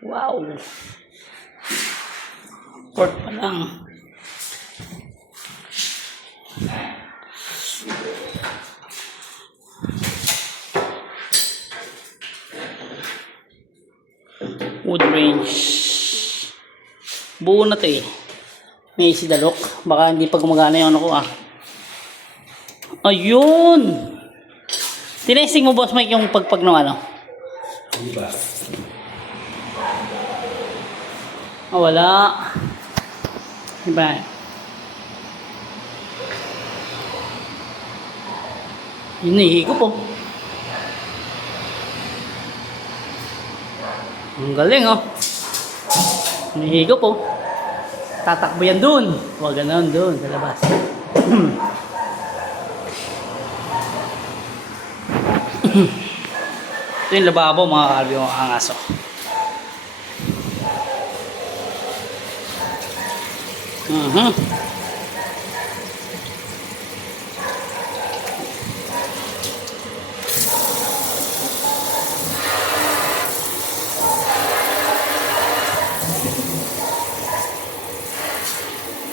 Wow. Port pa lang. Wood range. Buo na to eh. May isidalok. Baka hindi pa gumagana yung ano ko ah. Ayun! Tinesting mo boss Mike yung pagpag ng ano? Hindi ba? Wala. Diba? Yun nahihigop po. Ang galing oh. Nahihigop po. Tatakbo yan dun. Huwag ganun dun sa labas. Ito yung lababo mga kalbi mo ang aso.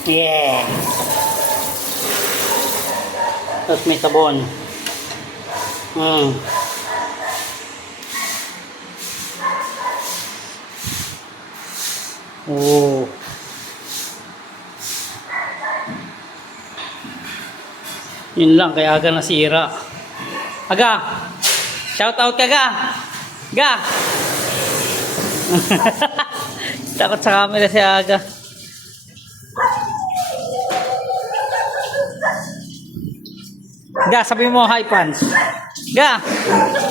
Yeah. Tapos may sabon. Oh. Yun lang, kaya aga nasira. Aga! Shout out ka, Aga! Aga! Takot sa camera si Aga. Ga, sabi mo high pants. Ga,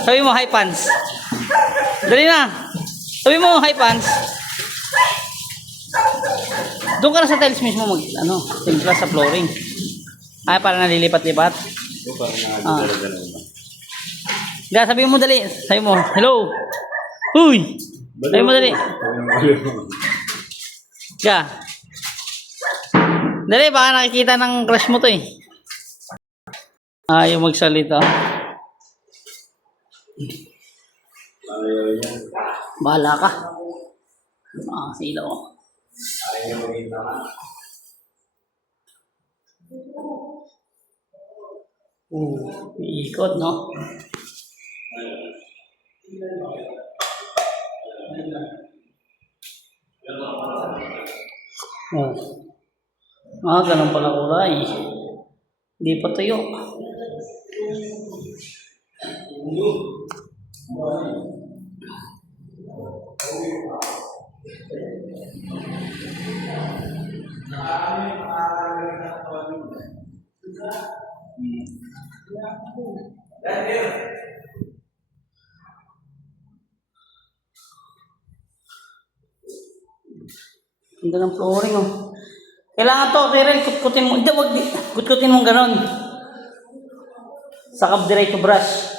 sabi mo high pants. Dali na. Sabi mo high pants. Doon ka na sa tiles mismo mag, ano, timpla sa flooring. Ay, para nalilipat-lipat. Ga, sabi mo dali. Sabi mo, hello. Uy. Sabi mo dali. Ga. Dali, baka nakikita ng crush mo to eh. Ayaw magsalita. Bahala ka. Silaw. Ayaw maging tama. Iikot, no? Ganun pala kulay. Hindi pa tuyo. Ganda ng flooring oh. Kailangan to, Karen, kutkutin mo. Hindi, wag kutkutin mo ganon. Sakap diretso brush.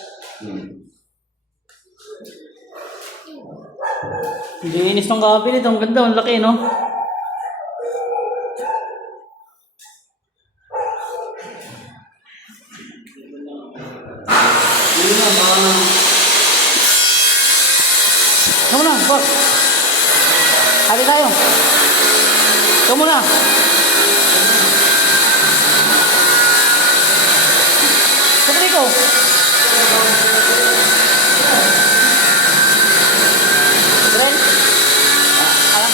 Linis ng cabinet. Ang ganda, ang laki, no? Kamu na, boss. Hali tayo. Kamu na. Sabali ko. Keren? Alam?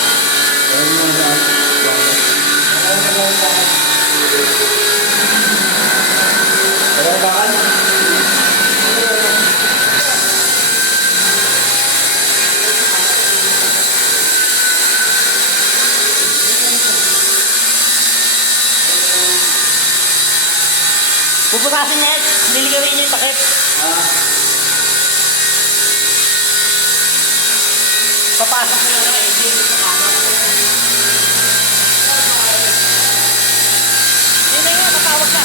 Puputasin niya, liligawin niya yung takip. Papasok niya yung edging. Hindi nga, tatawag na.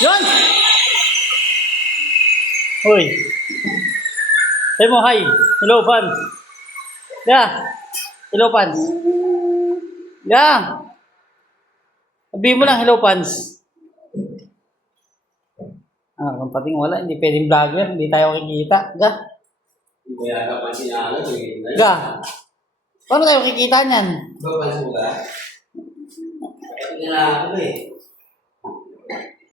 Yun! Uy! Sabi mo, hi! Hello, fans! Ga! Hello, fans! Ga! Sabihin mo lang, hello, fans! Ah, kung pating wala, hindi pwedeng vlogger, hindi tayo kikita. Ga! Hindi ko yata pansin na ano. Ga! Paano tayo kikita niyan? Ba, pansin mo ka? Kaya nga ako eh.